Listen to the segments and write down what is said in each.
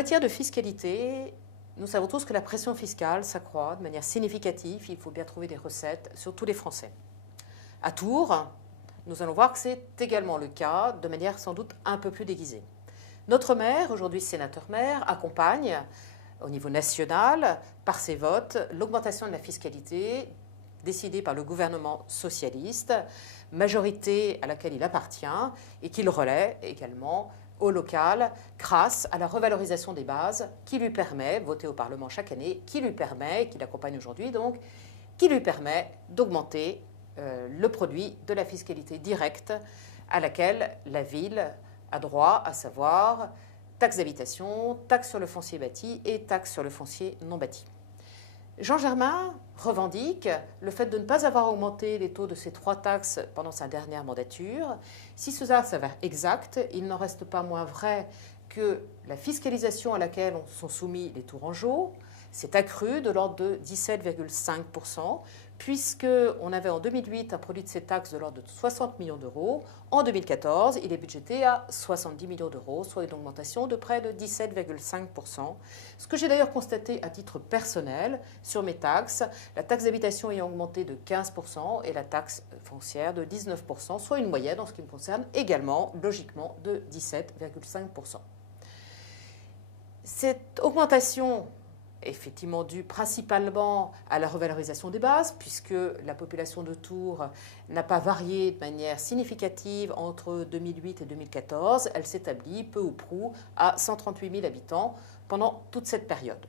matière de fiscalité, nous savons tous que la pression fiscale s'accroît de manière significative. Il faut bien trouver des recettes sur tous les Français. À Tours, nous allons voir que c'est également le cas, de manière sans doute un peu plus déguisée. Notre maire, aujourd'hui sénateur-maire, accompagne au niveau national, par ses votes, l'augmentation de la fiscalité décidée par le gouvernement socialiste, majorité à laquelle il appartient et qu'il relaie également au local grâce à la revalorisation des bases qui lui permet, votée au Parlement chaque année, qui lui permet, qu'il accompagne aujourd'hui donc, qui lui permet d'augmenter le produit de la fiscalité directe à laquelle la ville a droit, à savoir taxe d'habitation, taxe sur le foncier bâti et taxe sur le foncier non bâti. Jean Germain revendique le fait de ne pas avoir augmenté les taux de ces trois taxes pendant sa dernière mandature. Si cela s'avère exact, il n'en reste pas moins vrai que la fiscalisation à laquelle sont soumis les Tourangeaux s'est accrue de l'ordre de 17,5%, puisqu'on avait en 2008 un produit de ces taxes de l'ordre de 60 millions d'euros. En 2014, il est budgété à 70 millions d'euros, soit une augmentation de près de 17,5%. Ce que j'ai d'ailleurs constaté à titre personnel sur mes taxes, la taxe d'habitation ayant augmenté de 15% et la taxe foncière de 19%, soit une moyenne en ce qui me concerne également, logiquement, de 17,5%. Cette augmentation effectivement dû principalement à la revalorisation des bases, puisque la population de Tours n'a pas varié de manière significative entre 2008 et 2014. Elle s'établit peu ou prou à 138 000 habitants pendant toute cette période.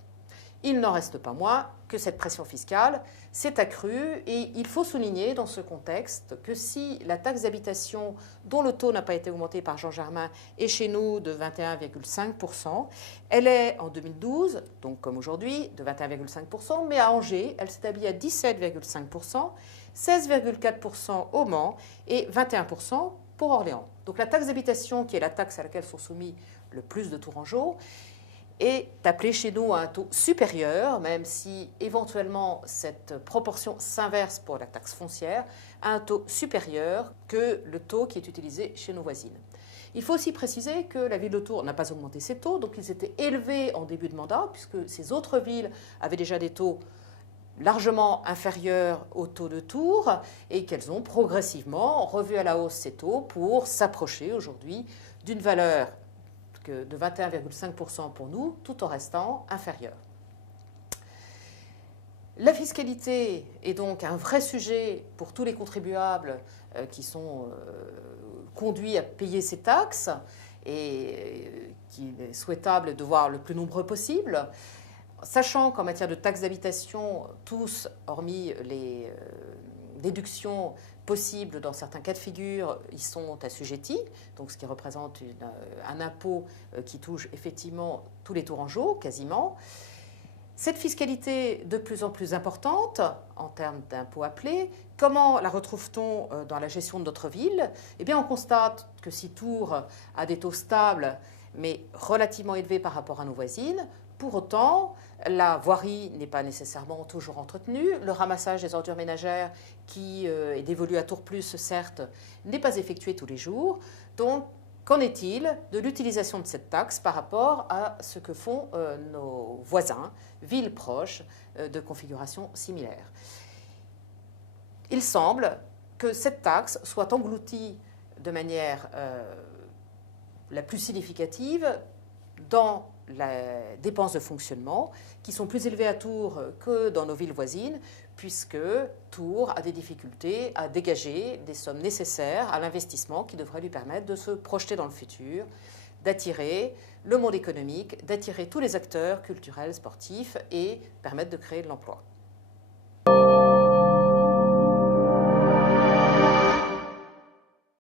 Il n'en reste pas moins que cette pression fiscale s'est accrue et il faut souligner dans ce contexte que si la taxe d'habitation dont le taux n'a pas été augmenté par Jean Germain est chez nous de 21,5%, elle est en 2012, donc comme aujourd'hui, de 21,5%, mais à Angers, elle s'établit à 17,5%, 16,4% au Mans et 21% pour Orléans. Donc la taxe d'habitation, qui est la taxe à laquelle sont soumis le plus de Tourangeaux, est appelée chez nous à un taux supérieur, même si éventuellement cette proportion s'inverse pour la taxe foncière, à un taux supérieur que le taux qui est utilisé chez nos voisines. Il faut aussi préciser que la ville de Tours n'a pas augmenté ses taux, donc ils étaient élevés en début de mandat, puisque ces autres villes avaient déjà des taux largement inférieurs au taux de Tours, et qu'elles ont progressivement revu à la hausse ces taux pour s'approcher aujourd'hui d'une valeur de 21,5% pour nous, tout en restant inférieur. La fiscalité est donc un vrai sujet pour tous les contribuables qui sont conduits à payer ces taxes et qu'il est souhaitable de voir le plus nombreux possible, sachant qu'en matière de taxes d'habitation, tous, hormis les déductions possibles dans certains cas de figure, y sont assujettis, donc ce qui représente un impôt qui touche effectivement tous les Tourangeaux, quasiment. Cette fiscalité de plus en plus importante en termes d'impôts appelés, comment la retrouve-t-on dans la gestion de notre ville? Eh bien, on constate que si Tours a des taux stables, mais relativement élevés par rapport à nos voisines, pour autant, la voirie n'est pas nécessairement toujours entretenue. Le ramassage des ordures ménagères, qui est dévolu à Tours Plus, certes, n'est pas effectué tous les jours. Donc, qu'en est-il de l'utilisation de cette taxe par rapport à ce que font nos voisins, villes proches de configuration similaire? Il semble que cette taxe soit engloutie de manière la plus significative dans les dépenses de fonctionnement, qui sont plus élevées à Tours que dans nos villes voisines, puisque Tours a des difficultés à dégager des sommes nécessaires à l'investissement qui devrait lui permettre de se projeter dans le futur, d'attirer le monde économique, d'attirer tous les acteurs culturels, sportifs et permettre de créer de l'emploi.